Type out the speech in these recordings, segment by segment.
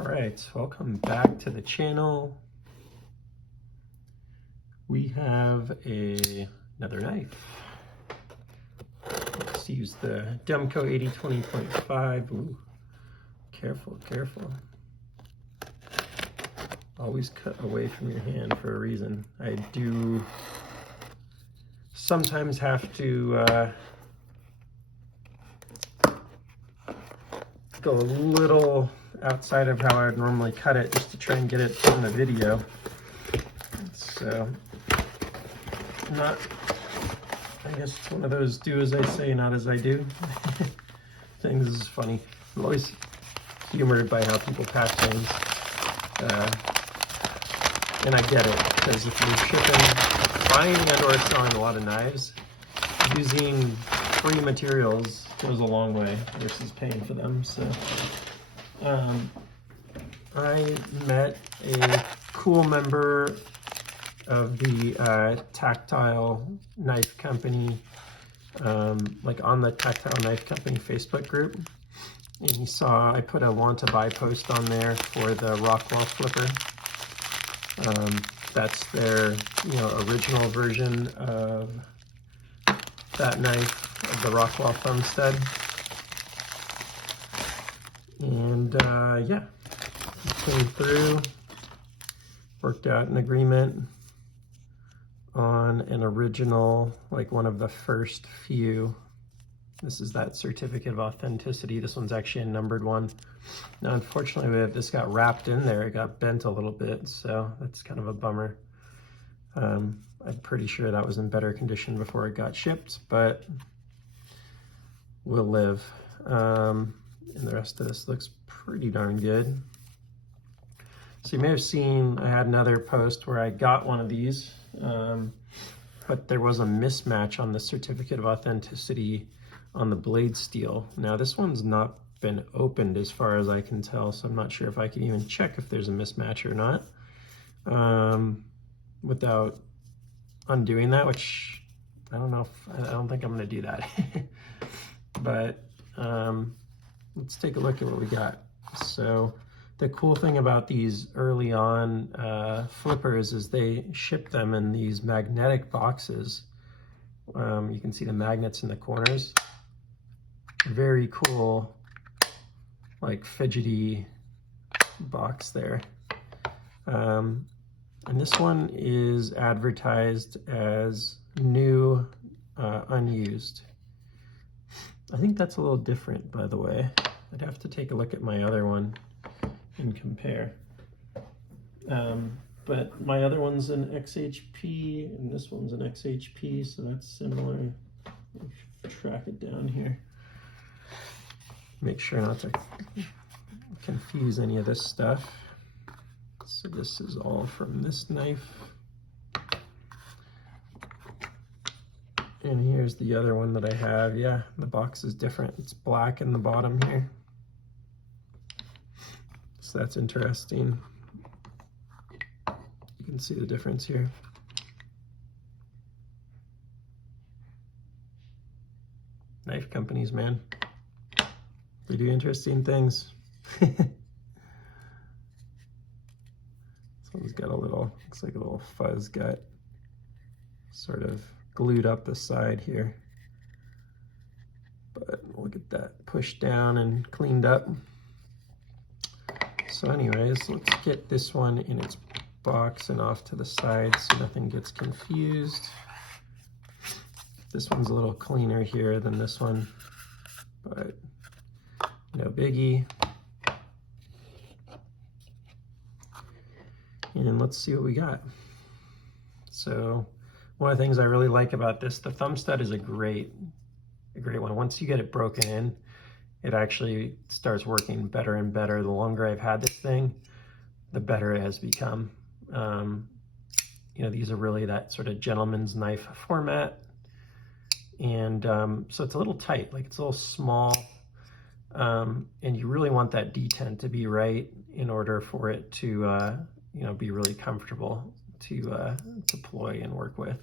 All right, welcome back to the channel. We have another knife. Let's use the Demco 8020.5. Ooh, careful, careful. Always cut away from your hand for a reason. I do sometimes have to go a little outside of how I would normally cut it just to try and get it in the video. So, not, I guess it's one of those do as I say, not as I do things. This is funny. I'm always humored by how people pack things. And I get it, because if you're shipping, buying and or selling a lot of knives, using free materials goes a long way versus paying for them. So I met a cool member of the Tactile Knife Company, like on the Tactile Knife Company Facebook group, and he saw I put a want to buy post on there for the Rockwall flipper. That's their, original version of that knife, of the Rockwall thumb stud. And yeah, came through, worked out an agreement on an original, like one of the first few. This is that certificate of authenticity. This one's actually a numbered one. Now, unfortunately, this got wrapped in there. It got bent a little bit, so that's kind of a bummer. I'm pretty sure that was in better condition before it got shipped, but we'll live. And the rest of this looks pretty darn good. So you may have seen I had another post where I got one of these, but there was a mismatch on the certificate of authenticity on the blade steel. Now this one's not been opened as far as I can tell, so I'm not sure if I can even check if there's a mismatch or not without undoing that, which I don't know if, I don't think I'm gonna do that. But let's take a look at what we got. So the cool thing about these early on flippers is they ship them in these magnetic boxes. You can see the magnets in the corners. Very cool, like fidgety box there. And this one is advertised as new, unused. I think that's a little different, by the way. I'd have to take a look at my other one and compare. But my other one's an XHP and this one's an XHP, so that's similar. Track it down here. Make sure not to confuse any of this stuff. So this is all from this knife. And here's the other one that I have. Yeah, the box is different. It's black in the bottom here. So that's interesting. You can see the difference here. Knife companies, man. They do interesting things. This one's got a little, looks like a little fuzz gut sort of glued up the side here. But we'll get that pushed down and cleaned up. So anyways, let's get this one in its box and off to the side so nothing gets confused. This one's a little cleaner here than this one, but no biggie. And let's see what we got. So one of the things I really like about this, the thumb stud is a great one. Once you get it broken in, it actually starts working better and better. The longer I've had this thing, the better it has become. These are really that sort of gentleman's knife format. And so it's a little tight, like it's a little small. And you really want that detent to be right in order for it to, be really comfortable to deploy and work with.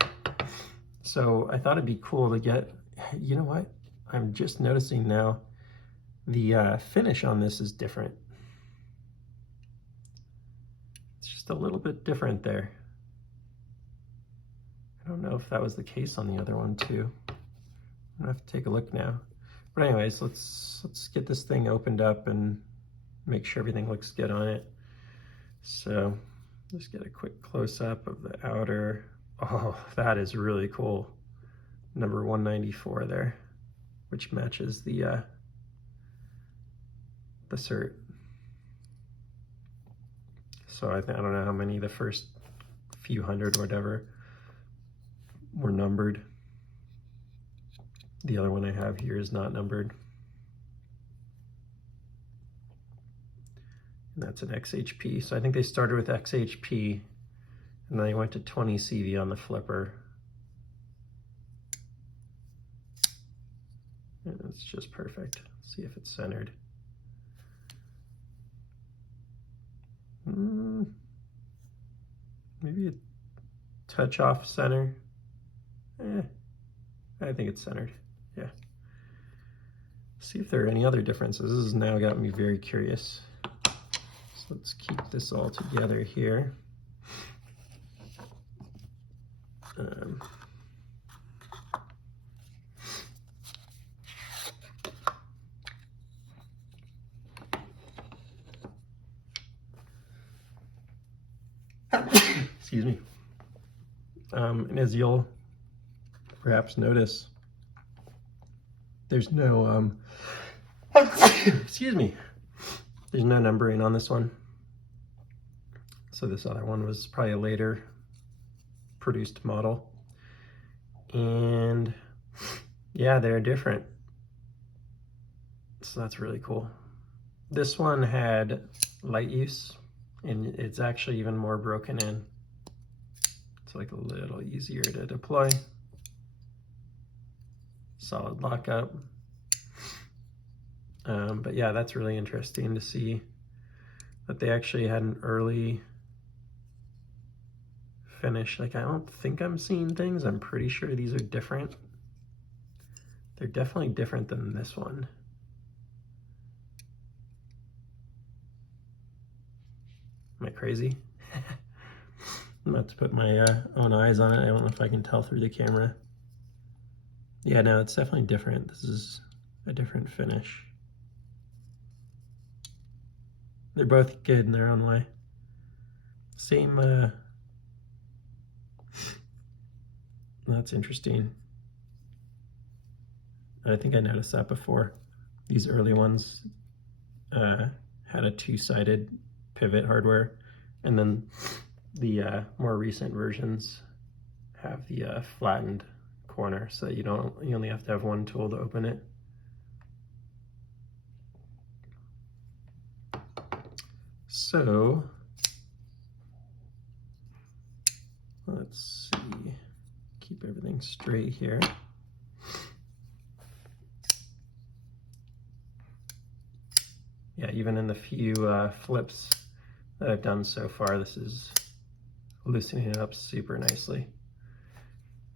So I thought it'd be cool to get, you know what? I'm just noticing now the finish on this is different. just a little bit different there. I don't know if that was the case on the other one too. I'm gonna have to take a look now. But anyways, let's get this thing opened up and make sure everything looks good on it. So just get a quick close-up of the outer. Oh, that is really cool. Number 194 there, which matches the cert. So I don't know how many, the first few hundred or whatever were numbered. The other one I have here is not numbered. And that's an XHP. So I think they started with XHP and then they went to 20 CV on the flipper. And it's just perfect. Let's see if it's centered. Maybe a touch off center. I think it's centered. Yeah. See if there are any other differences. This has now got me very curious. So let's keep this all together here. Excuse me. And as you'll perhaps notice, there's no, excuse me, there's no numbering on this one. So this other one was probably a later produced model. And yeah, they're different. So that's really cool. This one had light use, and it's actually even more broken in. It's like a little easier to deploy. Solid lockup. But yeah, that's really interesting to see that they actually had an early finish. Like, I don't think I'm seeing things. I'm pretty sure these are different. They're definitely different than this one. Am I crazy? I'm about to put my own eyes on it. I don't know if I can tell through the camera. Yeah, no, it's definitely different. This is a different finish. They're both good in their own way. Same, that's interesting. I think I noticed that before. These early ones had a two-sided pivot hardware, and then the more recent versions have the flattened corner, so you only have to have one tool to open it. So let's see, keep everything straight here. Yeah, even in the few flips that I've done so far, this is loosening it up super nicely.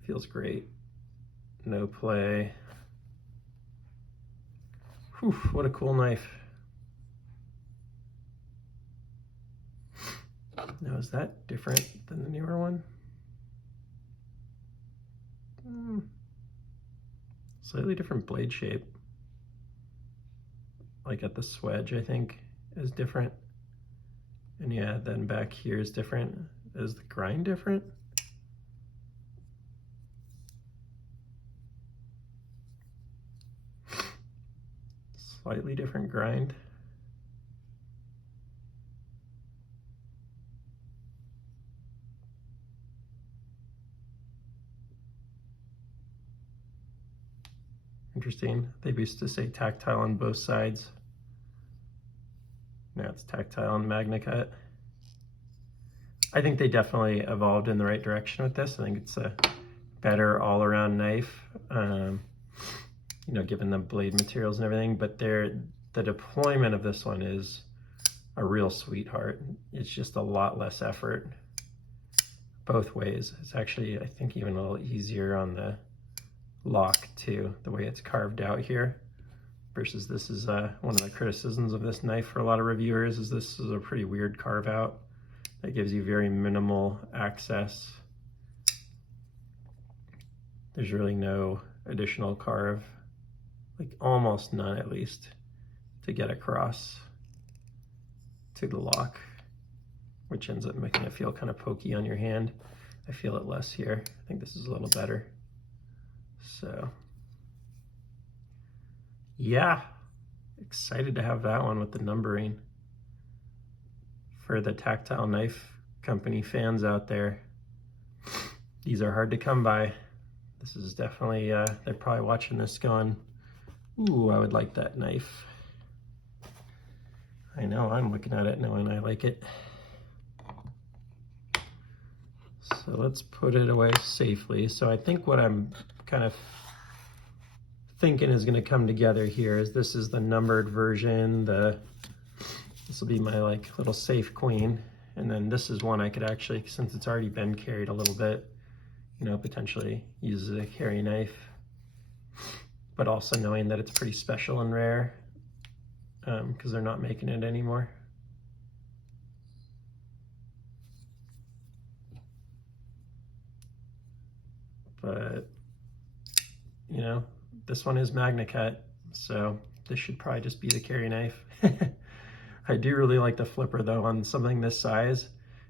Feels great. No play. Whew, what a cool knife. Now, is that different than the newer one? Slightly different blade shape. Like at the swedge, I think, is different. And yeah, then back here is different. Is the grind different? Slightly different grind. Interesting. They used to say tactile on both sides. Now it's tactile on MagnaCut. I think they definitely evolved in the right direction with this. I think it's a better all-around knife, you know, given the blade materials and everything, but the deployment of this one is a real sweetheart. It's just a lot less effort both ways. It's actually, I think, even a little easier on the lock too, the way it's carved out here, versus this is one of the criticisms of this knife for a lot of reviewers is this is a pretty weird carve out. That gives you very minimal access. There's really no additional carve, like almost none at least, to get across to the lock, which ends up making it feel kind of pokey on your hand. I feel it less here. I think this is a little better. So yeah, excited to have that one with the numbering. For the Tactile Knife Company fans out there, these are hard to come by. This is definitely, they're probably watching this going, ooh, I would like that knife. I know, I'm looking at it knowing I like it. So let's put it away safely. So I think what I'm kind of thinking is going to come together here is this is the numbered version. This will be my like little safe queen. And then this is one I could actually, since it's already been carried a little bit, you know, potentially use as a carry knife. But also knowing that it's pretty special and rare because they're not making it anymore. But, you know, this one is Magna Cut, so this should probably just be the carry knife. I do really like the flipper though on something this size.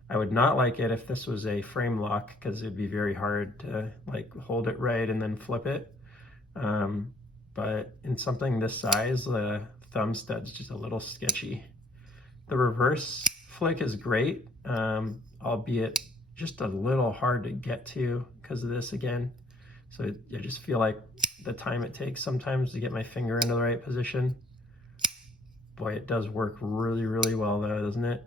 I would not like it if this was a frame lock because it'd be very hard to like hold it right and then flip it. But in something this size, the thumb stud's just a little sketchy. The reverse flick is great, albeit just a little hard to get to because of this again. So I just feel like the time it takes sometimes to get my finger into the right position. Boy, it does work really, really well though, doesn't it?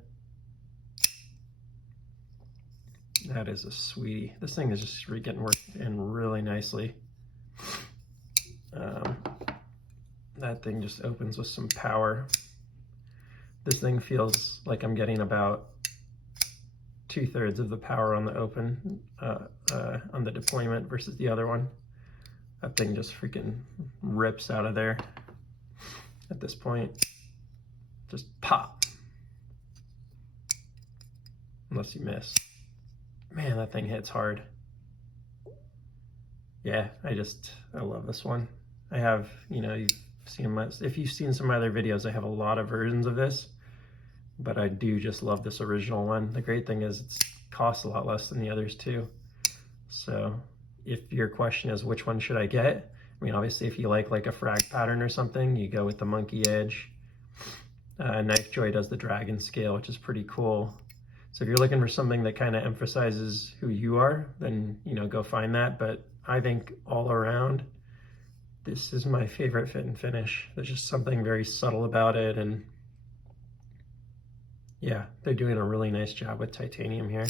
That is a sweetie. This thing is just getting worked in really nicely. That thing just opens with some power. This thing feels like I'm getting about 2/3 of the power on the open, on the deployment versus the other one. That thing just freaking rips out of there at this point. Just pop. Unless you miss. Man, that thing hits hard. Yeah, I love this one. I have, you know, if you've seen some other videos, I have a lot of versions of this, but I do just love this original one. The great thing is it costs a lot less than the others too. So if your question is which one should I get? I mean, obviously if you like a frag pattern or something, you go with the monkey edge. Knife Joy does the dragon scale, which is pretty cool. So if you're looking for something that kind of emphasizes who you are, then, you know, go find that. But I think all around, this is my favorite fit and finish. There's just something very subtle about it. And yeah, they're doing a really nice job with titanium here.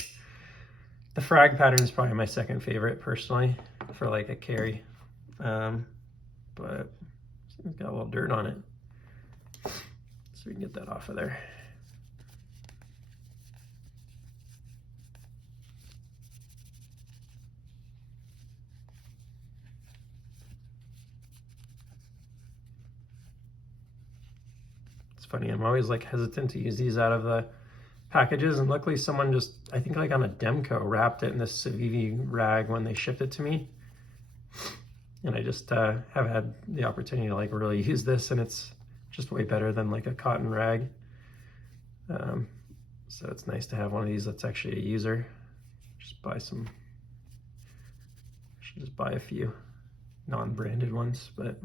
The frag pattern is probably my second favorite personally for like a carry. But it's got a little dirt on it. So we can get that off of there. It's funny, I'm always like hesitant to use these out of the packages, and luckily someone just, I think like on a Demco, wrapped it in this Civivi rag when they shipped it to me. And I just have had the opportunity to like really use this, and it's just way better than like a cotton rag. So it's nice to have one of these that's actually a user. Just buy some, I should just buy a few non-branded ones, but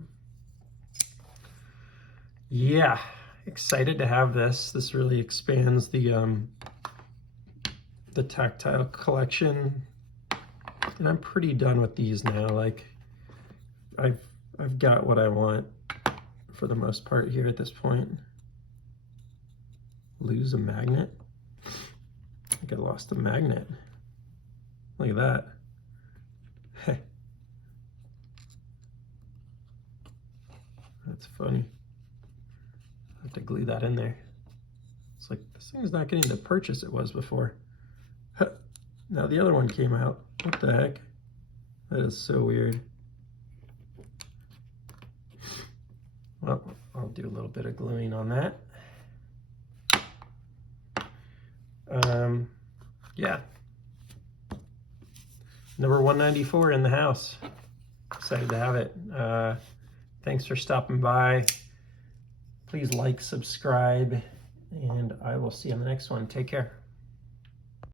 yeah, excited to have this. This really expands the Tactile collection, and I'm pretty done with these now. Like I've got what I want for the most part here at this point. Lose a magnet? I think I lost a magnet. Look at that. That's funny. I have to glue that in there. It's like, this thing's not getting the purchase it was before. Now the other one came out. What the heck? That is so weird. Well, I'll do a little bit of gluing on that. yeah. Number 194 in the house. Excited to have it. Thanks for stopping by. Please like, subscribe, and I will see you on the next one. Take care.